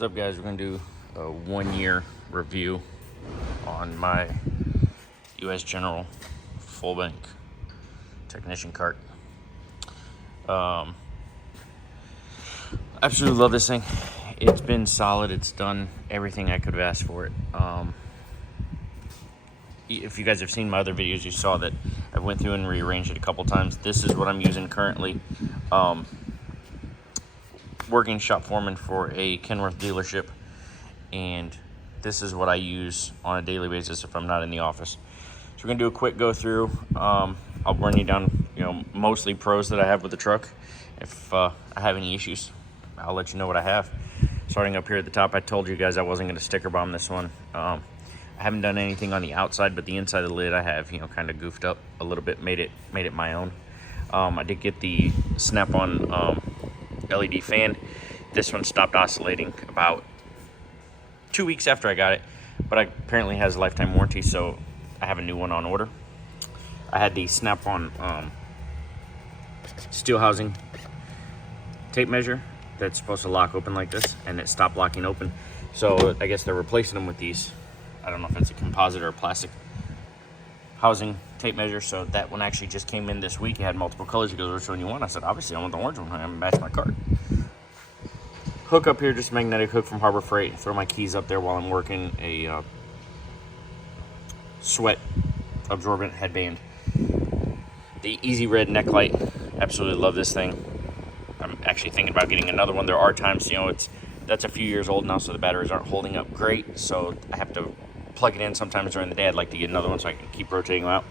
What's up, guys? We're going to do a 1-year review on my U.S. General full bank technician cart. Absolutely love this thing. It's been solid. It's done everything I could have asked for it. If you guys have seen my other videos, you saw that I went through and rearranged it a couple times. This is what I'm using currently. Working shop foreman for a Kenworth dealership, and this is what I use on a daily basis if I'm not in the office. So we're gonna do a quick go through. I'll run you down, mostly pros that I have with the truck. If I have any issues, I'll let you know what I have. Starting up here at the top, I told you guys I wasn't gonna sticker bomb this one. I haven't done anything on the outside, but the inside of the lid I have, kind of goofed up a little bit, made it my own. I did get the snap-on LED fan. This one stopped oscillating about 2 weeks after I got it, but it apparently has a lifetime warranty, so I have a new one on order. I had the snap-on steel housing tape measure that's supposed to lock open like this, and it stopped locking open. So I guess they're replacing them with these, I don't know if it's a composite or a plastic housing tape measure. So that one actually just came in this week. It had multiple colors. He goes, which one you want? I said, obviously I want the orange one. I haven't matched my cart. Hook up here, just a magnetic hook from Harbor Freight. Throw my keys up there while I'm working. A sweat absorbent headband. The Easy Red neck light. Absolutely love this thing. I'm actually thinking about getting another one. There are times, that's a few years old now, so the batteries aren't holding up great. So I have to plug it in sometimes during the day. I'd like to get another one so I can keep rotating them out.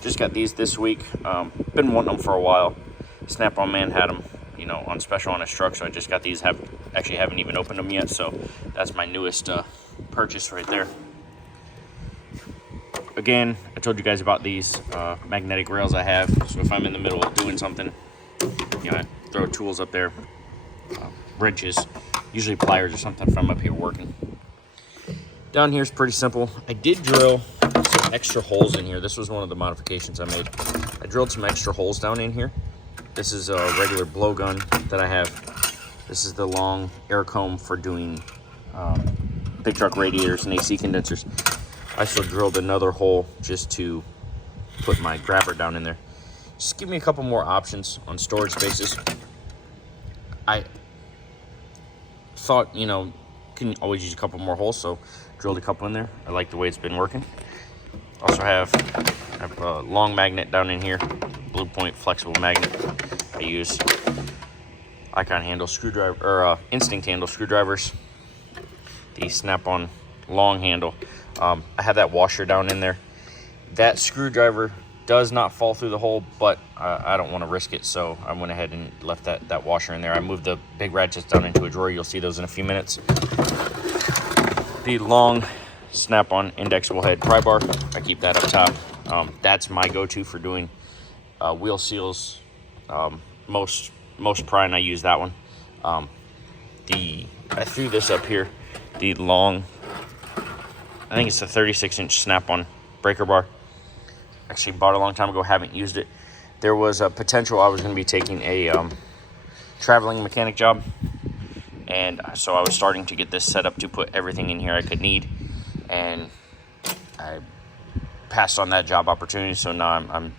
Just got these this week. Been wanting them for a while. Snap-on man had them, on special on his truck, so I just got these. Actually haven't even opened them yet, so that's my newest purchase right there. Again, I told you guys about these magnetic rails I have, so if I'm in the middle of doing something, I throw tools up there, wrenches, usually pliers or something if I'm up here working. Down here is pretty simple. I did drill some extra holes in here. This was one of the modifications I made. I drilled some extra holes down in here. This is a regular blowgun that I have. This is the long air comb for doing big truck radiators and AC condensers. I still drilled another hole just to put my grabber down in there. Just give me a couple more options on storage spaces. I thought, can always use a couple more holes, so drilled a couple in there. I like the way it's been working. Also have a long magnet down in here, Blue Point flexible magnet. I use icon handle screwdriver, or instinct handle screwdrivers. The snap-on long handle. I have that washer down in there. That screwdriver does not fall through the hole, but I don't want to risk it, so I went ahead and left that washer in there. I moved the big ratchets down into a drawer. You'll see those in a few minutes. The long snap-on indexable head pry bar, I keep that up top. That's my go-to for doing wheel seals. Most prying, I use that one. I threw this up here, the long, I think it's a 36-inch snap-on breaker bar. Actually bought it a long time ago, haven't used it. There was a potential I was going to be taking a traveling mechanic job, and so I was starting to get this set up to put everything in here I could need, and I passed on that job opportunity. So now I'm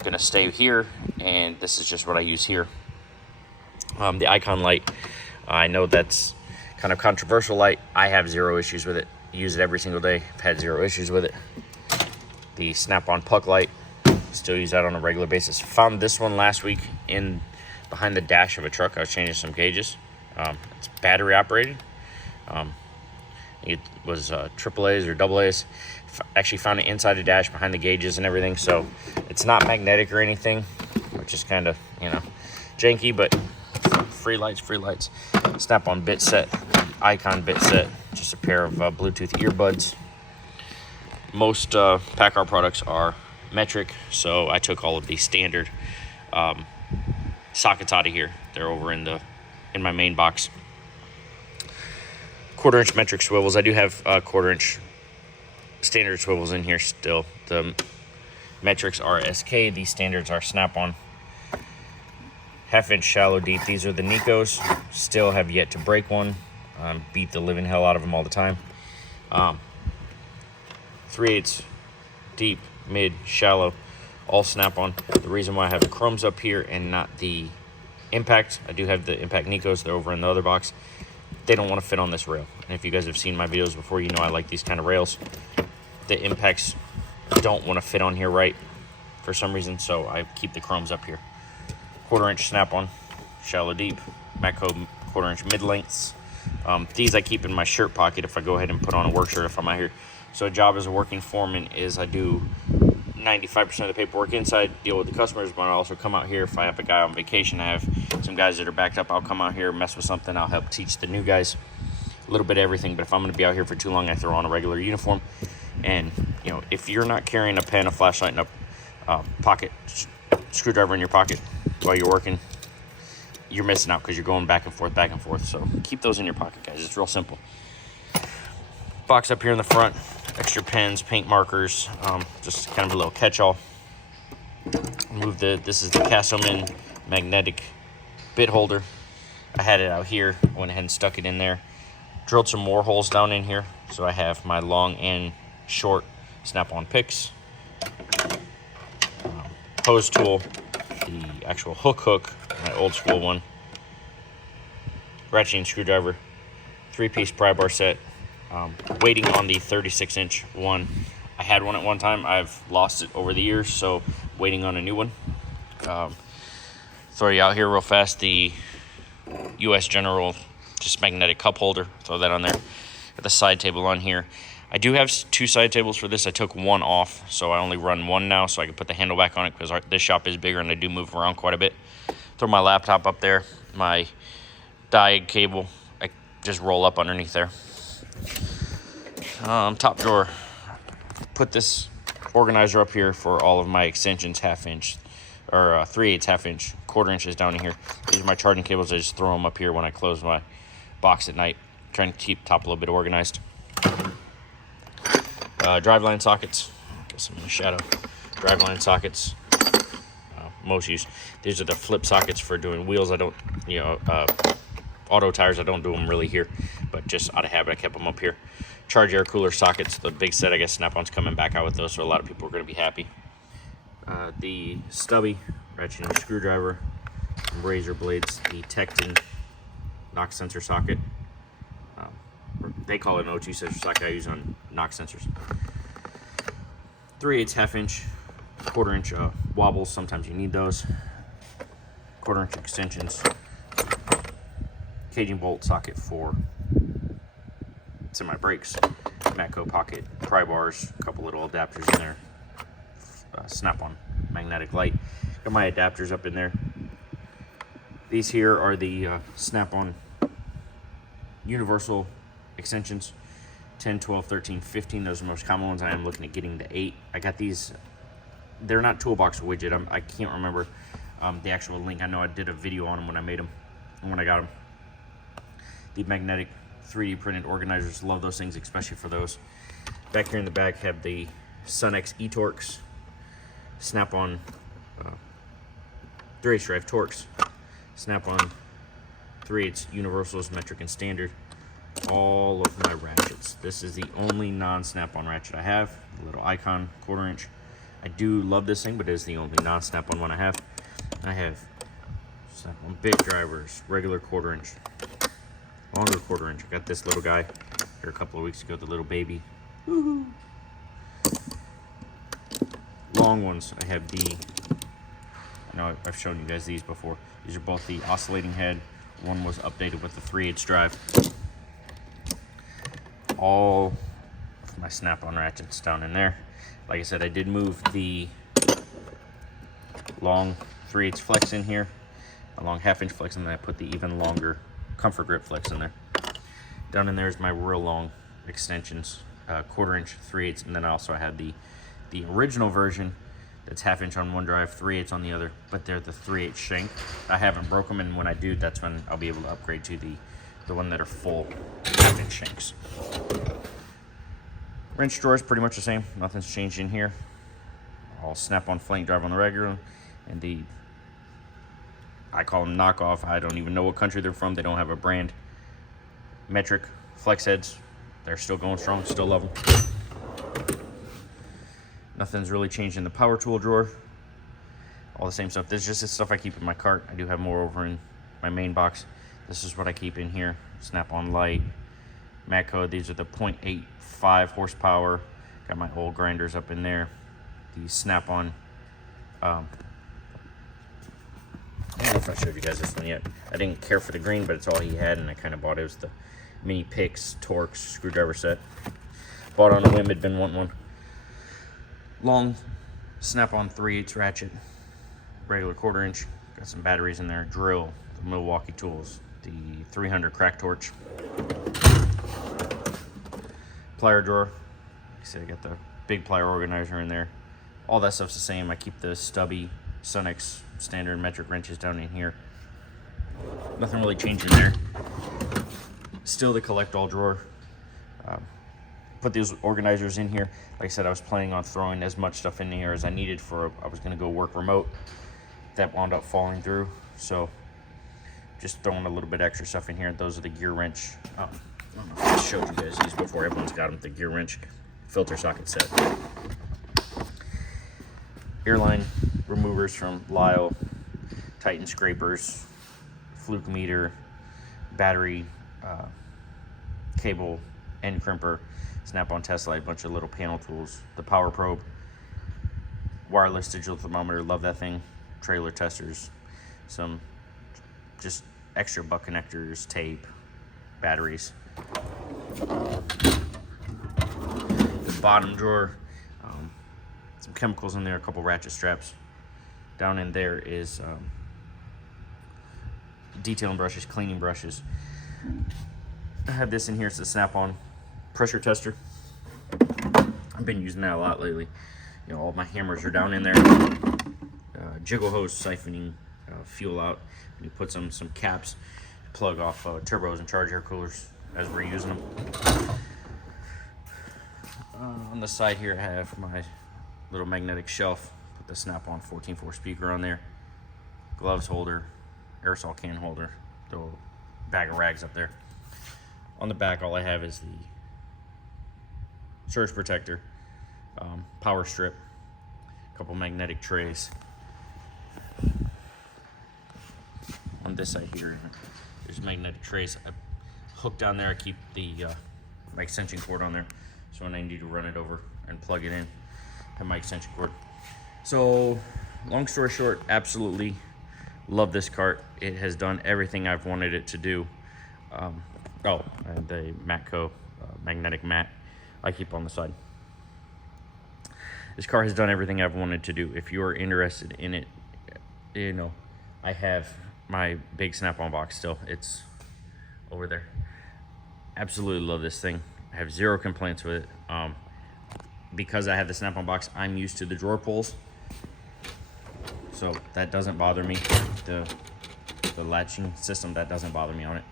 going to stay here, and this is just what I use here. The icon light, I know that's kind of controversial light. I have zero issues with it. I use it every single day. I've had zero issues with it. The snap-on puck light, still use that on a regular basis. Found this one last week behind the dash of a truck. I was changing some gauges. It's battery operated. It was AAAs or AA's. Actually found it inside the dash behind the gauges and everything. So it's not magnetic or anything, which is kind of janky, but free lights. Snap-on bit set, icon bit set, just a pair of Bluetooth earbuds. Most PACCAR products are metric, so I took all of the standard sockets out of here. They're over in my main box. 1/4-inch metric swivels. I do have 1/4-inch standard swivels in here still. The metrics are SK. These standards are snap-on. 1/2-inch shallow deep. These are the Nikos. Still have yet to break one. Beat the living hell out of them all the time. 3/8 deep, mid, shallow, all snap-on. The reason why I have the chromes up here and not the impact, I do have the impact Nikos, they're over in the other box. They don't want to fit on this rail. And if you guys have seen my videos before, you know I like these kind of rails. The impacts don't want to fit on here right for some reason, so I keep the chromes up here. 1/4 inch snap-on, shallow deep, Matco 1/4 inch mid-lengths. These I keep in my shirt pocket if I go ahead and put on a work shirt if I'm out here. So a job as a working foreman is I do 95% of the paperwork inside, deal with the customers, but I also come out here if I have a guy on vacation. I have some guys that are backed up. I'll come out here, mess with something. I'll help teach the new guys a little bit of everything. But if I'm going to be out here for too long, I throw on a regular uniform. And, you know, if you're not carrying a pen, a flashlight, and a pocket screwdriver in your pocket while you're working, you're missing out because you're going back and forth, back and forth. So keep those in your pocket, guys. It's real simple. Box up here in the front, extra pens, paint markers, just kind of a little catch-all. This is the Castleman magnetic bit holder. I had it out here, went ahead and stuck it in there. Drilled some more holes down in here, so I have my long and short snap-on picks. Hose tool, the actual hook, my old school one. Ratcheting screwdriver, 3-piece pry bar set. Waiting on the 36-inch one. I had one at one time. I've lost it over the years, so waiting on a new one. Throw you out here real fast. The U.S. General just magnetic cup holder. Throw that on there. Got the side table on here. I do have 2 side tables for this. I took one off, so I only run one now, so I can put the handle back on it because this shop is bigger and I do move around quite a bit. Throw my laptop up there. My diag cable. I just roll up underneath there. Top drawer, put this organizer up here for all of my extensions, 1/2 inch or 3/8 1/2 inch, 1/4 inches down in here. These are my charging cables. I just throw them up here when I close my box at night, trying to keep top a little bit organized. Driveline sockets, guess I'm in the shadow. Driveline sockets, most use. These are the flip sockets for doing wheels. I don't, auto tires, I don't do them really here, but just out of habit, I kept them up here. Charge air cooler sockets, the big set, I guess Snap-on's coming back out with those, so a lot of people are going to be happy. The stubby, ratcheting screwdriver, razor blades, the Tecton knock sensor socket. They call it an O2 sensor socket I use on knock sensors. 3/8 1/2 inch, 1/4 inch wobbles, sometimes you need those. 1/4 inch extensions. Caging bolt socket for semi brakes, Matco pocket pry bars, a couple little adapters in there, snap-on magnetic light. Got my adapters up in there. These here are the snap-on universal extensions, 10, 12, 13, 15. Those are the most common ones. I am looking at getting the 8. I got these. They're not Toolbox widget. I can't remember the actual link. I know I did a video on them when I made them and when I got them. The magnetic 3D printed organizers, love those things, especially for those. Back here in the back have the Sunex eTorx, snap-on 3/8 drive Torx, snap-on 3/8 universals, metric and standard. All of my ratchets. This is the only non-snap-on ratchet I have. A little icon, 1/4 inch. I do love this thing, but it is the only non-snap-on one I have. I have snap-on bit drivers, regular 1/4 inch, longer 1/4 inch. I got this little guy here a couple of weeks ago, the little baby. Woohoo! Long ones, I have I know I've shown you guys these before. These are both the oscillating head. One was updated with the 3/8 drive. All of my snap-on ratchets down in there. Like I said, I did move the long 3/8 flex in here, a long 1/2 inch flex, and then I put the even longer comfort grip flex in there. Down in there is my real long extensions, 1/4 inch 3/8, and then also I had the original version that's 1/2 inch on one drive, 3/8 on the other, but they're the 3/8 shank. I haven't broke them, and when I do, that's when I'll be able to upgrade to the one that are full 1/2 inch shanks. Wrench drawer is pretty much the same. Nothing's changed in here. All snap-on flank drive on the regular, and I call them knockoff. I don't even know what country they're from. They don't have a brand. metric flex heads. They're still going strong, still love them. Nothing's really changed in the power tool drawer. All the same stuff. This is just the stuff I keep in my cart. I do have more over in my main box. This is what I keep in here. Snap-on light, Matco. These are the 0.85 horsepower. Got my old grinders up in there. The Snap-on. I don't know if I showed you guys this one yet. I didn't care for the green, but it's all he had, and I kind of bought it. It was the mini picks, Torx screwdriver set. Bought on a whim, had been wanting one. Long Snap-on 3/8 ratchet, regular 1/4 inch. Got some batteries in there. Drill, the Milwaukee tools, the 300 crack torch. Plier drawer. Like I said, I got the big plier organizer in there. All that stuff's the same. I keep the stubby Sunex standard metric wrenches down in here. Nothing really changed in there. Still the collect all drawer. Put these organizers in here. Like I said, I was planning on throwing as much stuff in here as I needed for, I was gonna go work remote. That wound up falling through. So just throwing a little bit extra stuff in here. Those are the gear wrench. I don't know if I showed you guys these before. Everyone's got them, the gear wrench filter socket set. Airline removers from Lyle, Titan scrapers, fluke meter, battery, cable, end crimper, Snap-on test light, bunch of little panel tools, the power probe, wireless digital thermometer, love that thing, trailer testers, some just extra butt connectors, tape, batteries. The bottom drawer, some chemicals in there, a couple ratchet straps. Down in there is detailing brushes, cleaning brushes. I have this in here. It's a Snap-on pressure tester. I've been using that a lot lately. You know, all my hammers are down in there. Jiggle hose siphoning fuel out. And you put some caps, plug off turbos and charge air coolers as we're using them. On the side here, I have my little magnetic shelf. Put the Snap-on 14.4 speaker on there. Gloves holder, aerosol can holder. Throw a bag of rags up there. On the back, all I have is the surge protector, power strip, a couple magnetic trays. On this side here, there's magnetic trays. I hook down there. I keep the my extension cord on there, so when I need to run it over and plug it in, I have my extension cord. So, long story short, absolutely love this cart. It has done everything I've wanted it to do. And the Matco magnetic mat I keep on the side. This car has done everything I've wanted to do. If you're interested in it, you know, I have my big Snap-on box still. It's over there. Absolutely love this thing. I have zero complaints with it. Because I have the Snap-on box, I'm used to the drawer pulls, so that doesn't bother me. The latching system, that doesn't bother me on it.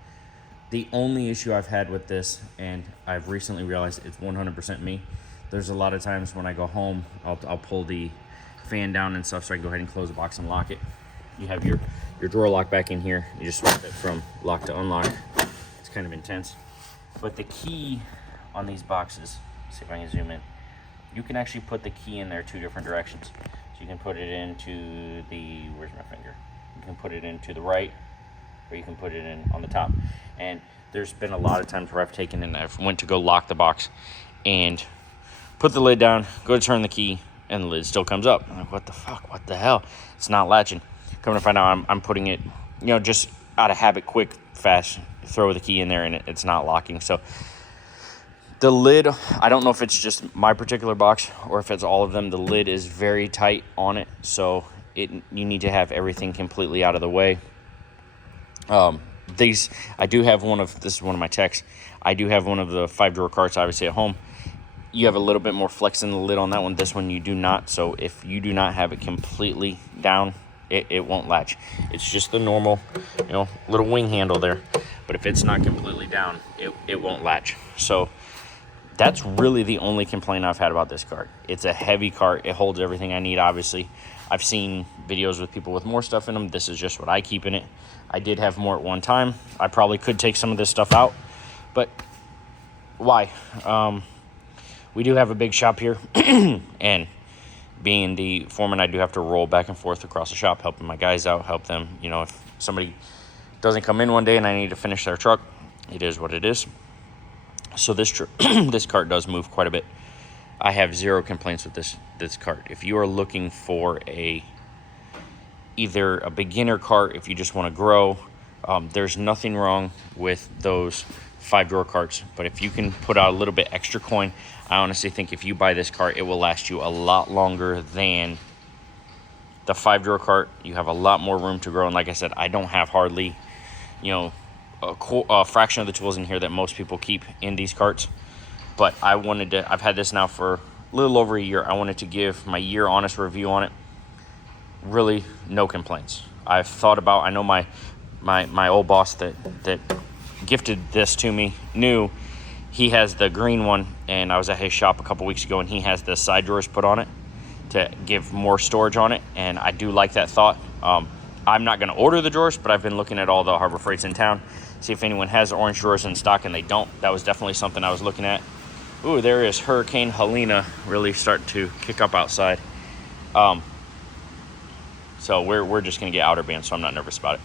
The only issue I've had with this, and I've recently realized it's 100% me, there's a lot of times when I go home, I'll pull the fan down and stuff so I can go ahead and close the box and lock it. You have your drawer lock back in here. You just swap it from lock to unlock. It's kind of intense. But the key on these boxes, see if I can zoom in, you can actually put the key in there 2 different directions. So you can put it into the, where's my finger? You can put it into the right, or you can put it in on the top. And there's been a lot of times where I've taken and I've went to go lock the box and put the lid down, go to turn the key, and the lid still comes up. I'm like, what the fuck? What the hell? It's not latching. Coming to find out, I'm putting it, you know, just out of habit, quick, fast, throw the key in there, and it's not locking. So the lid, I don't know if it's just my particular box or if it's all of them. The lid is very tight on it, so you need to have everything completely out of the way. I do have this is one of my techs. I do have one of the 5-drawer carts, obviously, at home. You have a little bit more flex in the lid on that one. This one you do not. So if you do not have it completely down, it won't latch. It's just the normal, you know, little wing handle there. But if it's not completely down, it won't latch. So that's really the only complaint I've had about this cart. It's a heavy cart. It holds everything I need, obviously. I've seen videos with people with more stuff in them. This is just what I keep in it. I did have more at one time. I probably could take some of this stuff out But why? We do have a big shop here, and being the foreman, I do have to roll back and forth across the shop, helping my guys out, help them. You know, if somebody doesn't come in one day and I need to finish their truck, it is what it is. So this this cart does move quite a bit. I have zero complaints with this cart. If you are looking for either a beginner cart, if you just want to grow, there's nothing wrong with those 5-drawer carts. But if you can put out a little bit extra coin, I honestly think if you buy this cart, it will last you a lot longer than the 5-drawer cart. You have a lot more room to grow. And like I said, I don't have hardly, you know, a fraction of the tools in here that most people keep in these carts. But I've had this now for a little over a year. I wanted to give my year honest review on it. Really, no complaints. I've thought about, I know my old boss that gifted this to me knew he has the green one, and I was at his shop a couple weeks ago, and he has the side drawers put on it to give more storage on it, and I do like that thought. I'm not going to order the drawers, but I've been looking at all the Harbor Freights in town, see if anyone has orange drawers in stock, and they don't. That was definitely something I was looking at. Ooh, there is Hurricane Helena really starting to kick up outside. So we're just going to get outer bands, so I'm not nervous about it.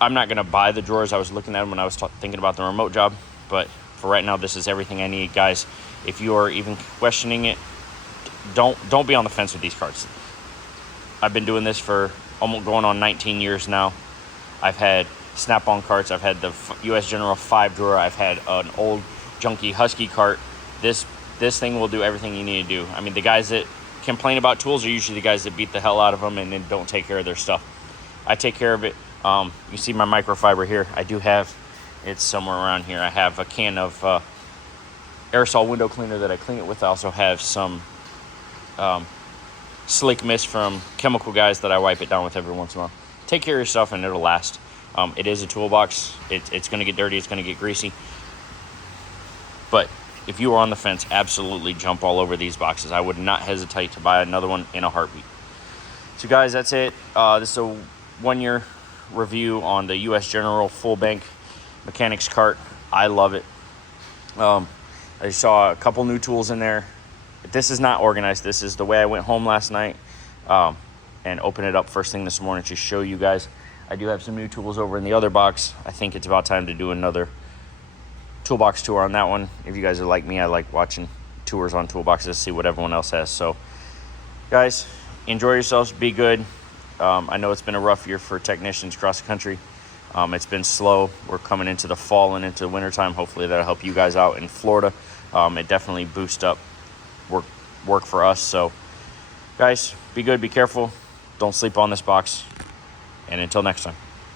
I'm not going to buy the drawers. I was looking at them when I was thinking about the remote job, but for right now, this is everything I need. Guys, if you are even questioning it, don't be on the fence with these carts. I've been doing this for almost going on 19 years now. I've had snap-on carts. I've had the U.S. General 5-drawer. I've had an old junky Husky cart. This thing will do everything you need to do. I mean, the guys that complain about tools are usually the guys that beat the hell out of them and then don't take care of their stuff. I take care of it. You see my microfiber here. I do have, it's somewhere around here. I have a can of aerosol window cleaner that I clean it with. I also have some slick mist from chemical guys that I wipe it down with every once in a while. Take care of your stuff and it'll last. It is a toolbox. It's going to get dirty. It's going to get greasy. But if you are on the fence, absolutely jump all over these boxes. I would not hesitate to buy another one in a heartbeat. So guys, that's it. This is a 1-year review on the U.S. General full bank mechanics cart. I love it. I saw a couple new tools in there. This is not organized. This is the way I went home last night and opened it up first thing this morning to show you guys. I do have some new tools over in the other box. I think it's about time to do another toolbox tour on that one. If you guys are like me, I like watching tours on toolboxes, see what everyone else has. So guys, enjoy yourselves, be good. I know it's been a rough year for technicians across the country. It's been slow. We're coming into the fall and into the wintertime. Hopefully that'll help you guys out in Florida. It definitely boosts up work for us. So guys, be good, be careful, don't sleep on this box, and until next time.